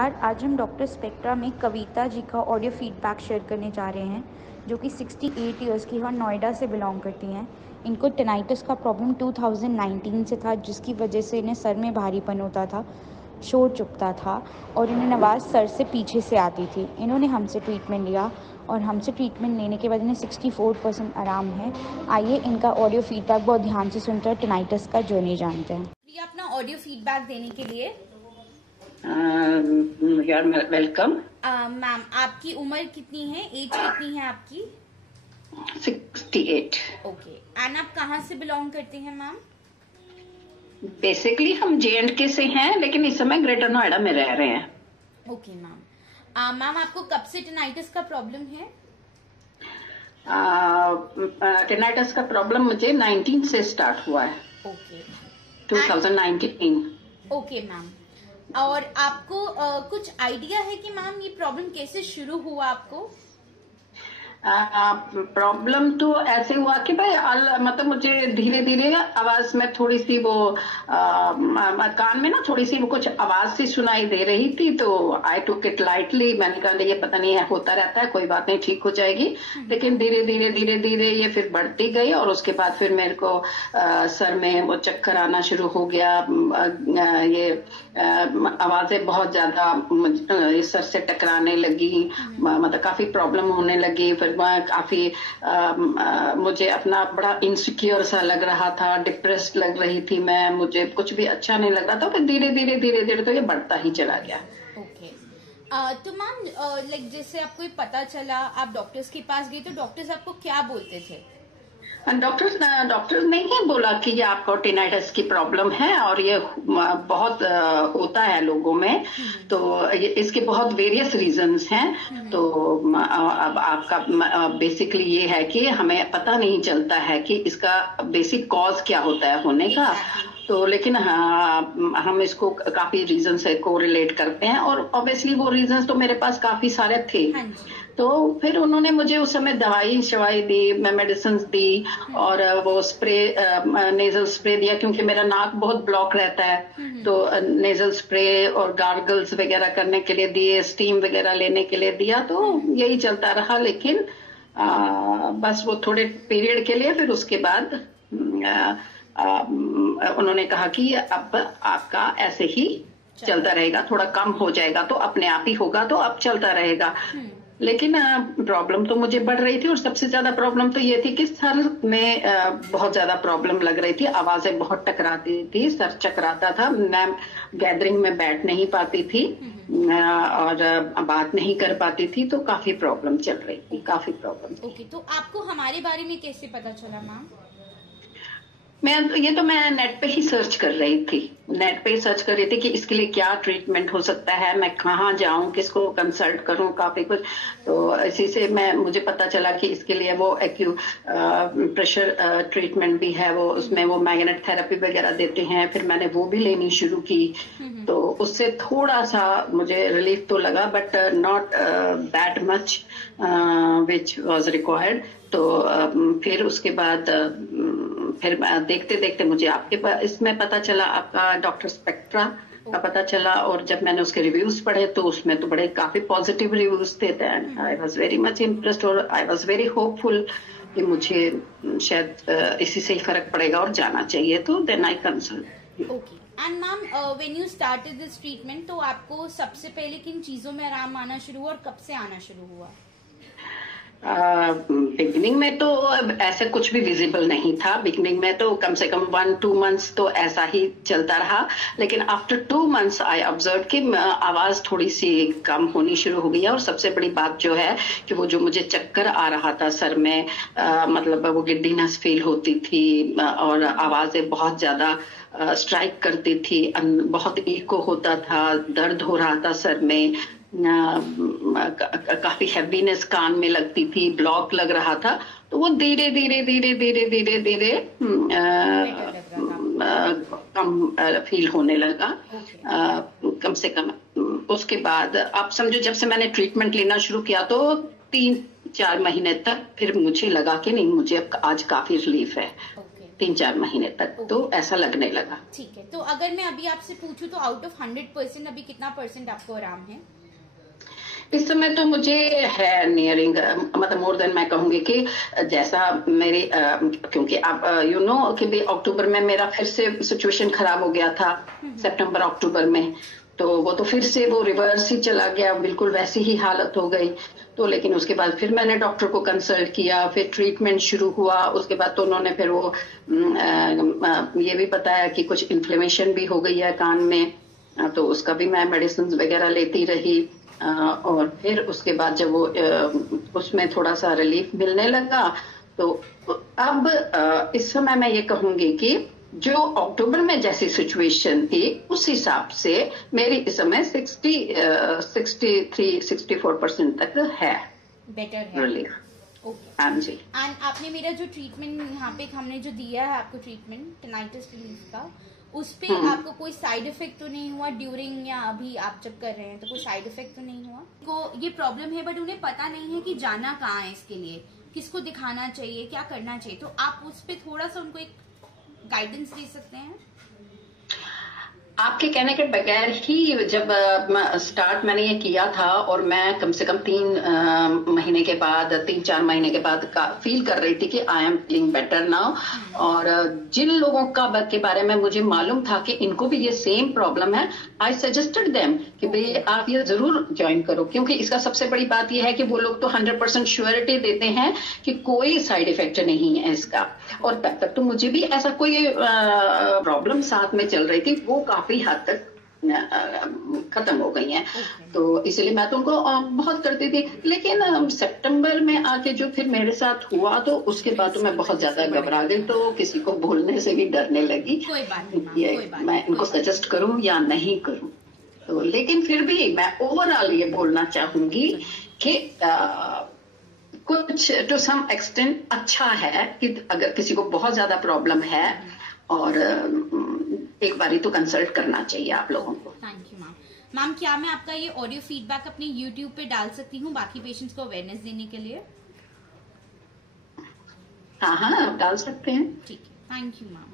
आज हम doctor spectra में कविता जी का ऑडियो फीडबैक शेयर करने जा रहे हैं, जो कि 68 इयर्स की और नोएडा से बिलोंग करती हैं। इनको टेनाइटिस का प्रॉब्लम 2019 से था, जिसकी वजह से इन्हें सर में भारीपन होता था, शोर चुभता था और इन्हें आवाज़ सर से पीछे से आती थी। इन्होंने हमसे ट्रीटमेंट लिया और हमसे ट्रीटमेंट लेने के बाद इन्हें 64% आराम है। आइए इनका ऑडियो फीडबैक बहुत ध्यान से सुनकर टेनाइटिस का जर्नी जानते हैं। अपना ऑडियो फीडबैक देने के लिए वेलकम। मैम, आपकी उम्र कितनी है, एज कितनी है आपकी? 68। ओके, एंड आप कहाँ से बिलोंग करते हैं मैम? बेसिकली हम J&K से हैं, लेकिन इस समय ग्रेटर नोएडा में रह रहे हैं। Okay ma'am. मैम, आपको कब से टेनाइटिस का प्रॉब्लम है? टेनाइटिस का प्रॉब्लम मुझे 19 से स्टार्ट हुआ है। ओके, 2019। ओके मैम, और आपको कुछ आइडिया है कि मैम ये प्रॉब्लम कैसे शुरू हुआ आपको? प्रॉब्लम तो ऐसे हुआ कि भाई मतलब मुझे धीरे धीरे आवाज में थोड़ी सी वो कान में ना थोड़ी सी वो कुछ आवाज सी सुनाई दे रही थी, तो आई टुक इट लाइटली। मैंने कहा ये पता नहीं है, होता रहता है, कोई बात नहीं, ठीक हो जाएगी। लेकिन धीरे धीरे ये फिर बढ़ती गई और उसके बाद फिर मेरे को सर में वो चक्कर आना शुरू हो गया। ये आवाजें बहुत ज्यादा सर से टकराने लगी, मतलब काफी प्रॉब्लम होने लगी। फिर मैं काफी मुझे अपना बड़ा इनसिक्योर सा लग रहा था, डिप्रेस्ड लग रही थी मैं, मुझे कुछ भी अच्छा नहीं लग रहा था। फिर धीरे धीरे तो ये बढ़ता ही चला गया। ओके, तो मैम लाइक जैसे आपको ये पता चला, आप डॉक्टर्स के पास गए, तो डॉक्टर्स आपको क्या बोलते थे? डॉक्टर्स ने ही बोला कि ये आपको टेनाइटिस की प्रॉब्लम है और ये बहुत होता है लोगों में, तो इसके बहुत वेरियस रीजंस हैं। तो अब आपका बेसिकली ये है कि हमें पता नहीं चलता है कि इसका बेसिक कॉज क्या होता है होने का। तो लेकिन हाँ, हम इसको काफी रीजन से कोरिलेट करते हैं और ऑब्वियसली वो रीजंस तो मेरे पास काफी सारे थे। तो फिर उन्होंने मुझे उस समय दवाई शवाई दी, मैं मेडिसिन दी और वो स्प्रे, नेजल स्प्रे दिया, क्योंकि मेरा नाक बहुत ब्लॉक रहता है। तो नेजल स्प्रे और गार्गल्स वगैरह करने के लिए दिए, स्टीम वगैरह लेने के लिए दिया। तो यही चलता रहा, लेकिन बस वो थोड़े पीरियड के लिए। फिर उसके बाद उन्होंने कहा कि अब आपका ऐसे ही चलता रहेगा, थोड़ा कम हो जाएगा तो अपने आप ही होगा, तो अब चलता रहेगा। लेकिन प्रॉब्लम तो मुझे बढ़ रही थी और सबसे ज्यादा प्रॉब्लम तो ये थी कि सर में बहुत ज्यादा प्रॉब्लम लग रही थी, आवाजें बहुत टकराती थी, सर चकराता था, मैं गैदरिंग में बैठ नहीं पाती थी और बात नहीं कर पाती थी। तो काफी प्रॉब्लम चल रही थी, काफी प्रॉब्लम। ओके, तो आपको हमारे बारे में कैसे पता चला मैम? मैं नेट पे ही सर्च कर रही थी, नेट पे ही सर्च कर रही थी कि इसके लिए क्या ट्रीटमेंट हो सकता है, मैं कहाँ जाऊं, किसको कंसल्ट करूं, काफी कुछ। तो इसी से मुझे पता चला कि इसके लिए वो प्रेशर ट्रीटमेंट भी है, वो उसमें वो मैग्नेट थेरेपी वगैरह देते हैं। फिर मैंने वो भी लेनी शुरू की, तो उससे थोड़ा सा मुझे रिलीफ तो लगा, but not that much which was required. तो फिर उसके बाद फिर देखते देखते मुझे आपके इसमें पता चला, आपका डॉक्टर स्पेक्ट्रा का पता चला। और जब मैंने उसके रिव्यूज पढ़े तो उसमें तो बड़े काफी पॉजिटिव रिव्यूज थे। I was very much impressed और आई वॉज वेरी होपफुल कि मुझे शायद इसी से ही फर्क पड़ेगा और जाना चाहिए। तो then I consult. Okay, and ma'am when you started this treatment, तो आपको सबसे पहले किन चीजों में आराम आना शुरू हुआ और कब से आना शुरू हुआ? बिगनिंग में तो ऐसे कुछ भी विजिबल नहीं था। बिगनिंग में तो कम से कम 1-2 मंथ्स तो ऐसा ही चलता रहा, लेकिन आफ्टर 2 मंथ्स आई ऑब्जर्व कि आवाज थोड़ी सी कम होनी शुरू हो गई है। और सबसे बड़ी बात जो है कि वो जो मुझे चक्कर आ रहा था सर में, मतलब वो गिड्डीनेस फील होती थी और आवाजें बहुत ज्यादा स्ट्राइक करती थी, बहुत इको होता था, दर्द हो रहा था सर में, काफी हैवीनेस कान में लगती थी, ब्लॉक लग रहा था। तो वो धीरे धीरे कम फील होने लगा। कम से कम उसके बाद आप समझो, जब से मैंने ट्रीटमेंट लेना शुरू किया तो 3-4 महीने तक फिर मुझे लगा कि नहीं, मुझे अब आज काफी रिलीफ है। 3-4 महीने तक तो ऐसा लगने लगा। ठीक है, तो अगर मैं अभी आपसे पूछूं तो आउट ऑफ 100% अभी कितना परसेंट आपको आराम है? इस समय तो मुझे है नियरिंग, मतलब मोर देन, मैं कहूंगी कि जैसा मेरी क्योंकि आप यू नो कि भी अक्टूबर में मेरा फिर से सिचुएशन खराब हो गया था, सितंबर अक्टूबर में, तो वो तो फिर से वो रिवर्स ही चला गया, बिल्कुल वैसी ही हालत हो गई। तो लेकिन उसके बाद फिर मैंने डॉक्टर को कंसल्ट किया, फिर ट्रीटमेंट शुरू हुआ। उसके बाद तो उन्होंने फिर वो ये भी बताया कि कुछ इन्फ्लेमेशन भी हो गई है कान में, तो उसका भी मैं मेडिसिन वगैरह लेती रही। और फिर उसके बाद जब वो उसमें थोड़ा सा रिलीफ मिलने लगा, तो अब इस समय मैं ये कहूंगी कि जो अक्टूबर में जैसी सिचुएशन थी उस हिसाब से मेरी इस समय 63-64% तक है, बेटर है रिलीफ। ओके, हाँ जी। एंड आपने मेरा जो ट्रीटमेंट यहाँ पे हमने जो दिया है आपको ट्रीटमेंट टिनाइटिस रिलीफ का, उस पे आपको कोई साइड इफेक्ट तो नहीं हुआ ड्यूरिंग या अभी आप जब कर रहे हैं, तो कोई साइड इफेक्ट तो नहीं हुआ? को ये प्रॉब्लम है बट उन्हें पता नहीं है कि जाना कहाँ है, इसके लिए किसको दिखाना चाहिए, क्या करना चाहिए, तो आप उस पे थोड़ा सा उनको एक गाइडेंस दे सकते हैं? आपके कहने के बगैर ही जब स्टार्ट मैंने ये किया था, और मैं कम से कम 3-4 महीने के बाद फील कर रही थी कि I am feeling better now. और जिन लोगों के बारे में मुझे मालूम था कि इनको भी ये सेम प्रॉब्लम है, आई सजेस्टेड देम कि भाई आप ये जरूर ज्वाइन करो, क्योंकि इसका सबसे बड़ी बात ये है कि वो लोग तो 100% श्योरिटी देते हैं कि कोई साइड इफेक्ट नहीं है इसका। और तब तक तो मुझे भी ऐसा कोई प्रॉब्लम साथ में चल रही थी, वो काफी हद तक खत्म हो गई हैं। तो इसलिए मैं तो उनको बहुत करती थी। लेकिन सितंबर में आके जो फिर मेरे साथ हुआ, तो उसके बाद तो मैं बहुत ज्यादा घबरा गई, तो किसी को बोलने से भी डरने लगी। कोई बात नहीं, मैं इनको सजेस्ट करूं या नहीं करूं। तो लेकिन फिर भी मैं ओवरऑल ये बोलना चाहूंगी कि कुछ टू सम एक्सटेंट अच्छा है कि अगर किसी को बहुत ज्यादा प्रॉब्लम है, और एक बारी तो कंसल्ट करना चाहिए आप लोगों को। Thank you ma'am. मैम, क्या मैं आपका ये ऑडियो फीडबैक अपने यूट्यूब पे डाल सकती हूँ बाकी पेशेंट्स को अवेयरनेस देने के लिए? हाँ, आप डाल सकते हैं। ठीक है, थैंक यू मैम।